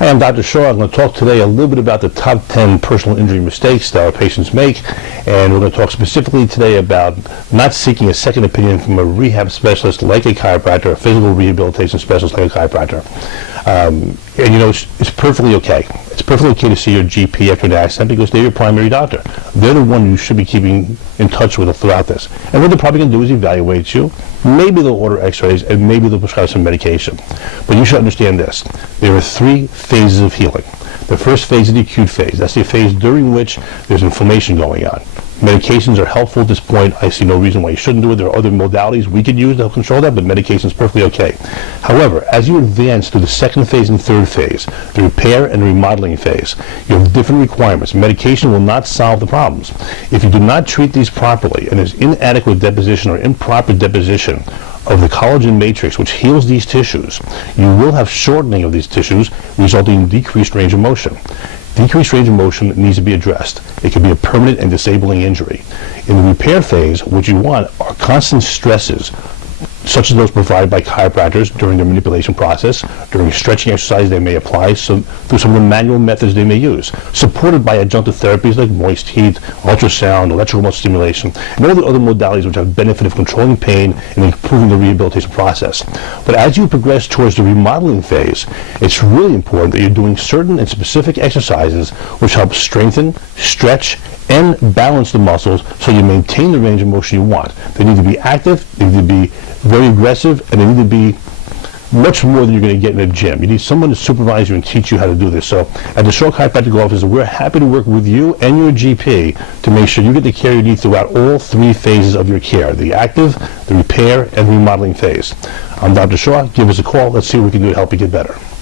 Hi, I'm Dr. Shaw. I'm going to talk today a little bit about the top 10 personal injury mistakes that our patients make, and we're going to talk specifically today about not seeking a second opinion from a rehab specialist like a chiropractor, a physical rehabilitation specialist like a chiropractor. And you know, it's perfectly okay. It's perfectly okay to see your GP after an accident because they're your primary doctor. They're the one you should be keeping in touch with throughout this. And what they're probably going to do is evaluate you. Maybe they'll order x-rays and maybe they'll prescribe some medication. But you should understand this. There are 3 phases of healing. The first phase is the acute phase. That's the phase during which there's inflammation going on. Medications are helpful at this point. I see no reason why you shouldn't do it. There are other modalities we could use to help control that, but medication is perfectly okay. However, as you advance through the second phase and third phase, the repair and remodeling phase, you have different requirements. Medication will not solve the problems. If you do not treat these properly and there's inadequate deposition or improper deposition of the collagen matrix, which heals these tissues, you will have shortening of these tissues, resulting in decreased range of motion. Decreased range of motion needs to be addressed. It can be a permanent and disabling injury. In the repair phase, what you want are constant stresses, such as those provided by chiropractors during their manipulation process, during stretching exercise they may apply, through some of the manual methods they may use, supported by adjunctive therapies like moist heat, ultrasound, electrical stimulation, and all the other modalities which have benefit of controlling pain and improving the rehabilitation process. But as you progress towards the remodeling phase, it's really important that you're doing certain and specific exercises which help strengthen, stretch, and balance the muscles so you maintain the range of motion you want. They need to be active, they need to be very aggressive, and they need to be much more than you're going to get in a gym. You need someone to supervise you and teach you how to do this. So at the Shaw Chiropractic office, we're happy to work with you and your GP to make sure you get the care you need throughout all 3 phases of your care, the active, the repair, and remodeling phase. I'm Dr. Shaw. Give us a call. Let's see what we can do to help you get better.